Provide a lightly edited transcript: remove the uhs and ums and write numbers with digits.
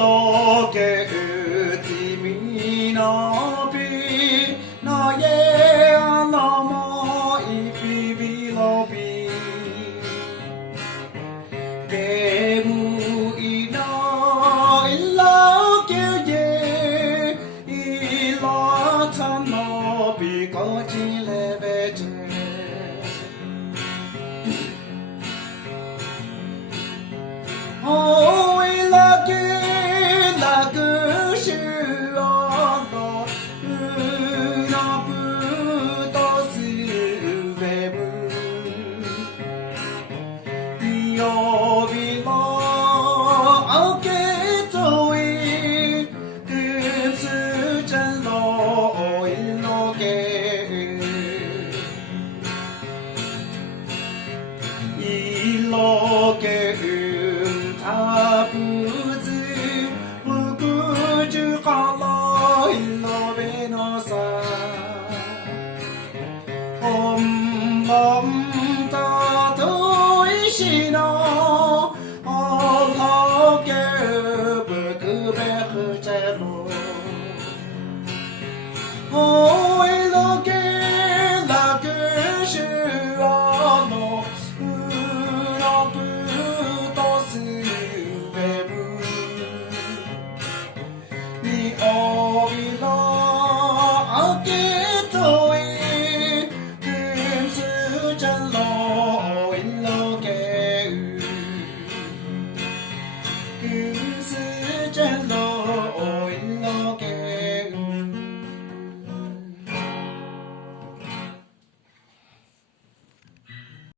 이렇게 의심이 나비 나의 넘어 이 비비로비 배무이나 일러게 일러탄 너비 거진 레베제 Oh, we like it like a shoe on the put us in the moon. Io vi lo anche tu che se già lo illo che illo che 아부지 우구주 qal라 일로베노사 엄맘다 도이시나 알하게 그베 흐제로 오일로게 라그시아노 우라부도스 Oh, we love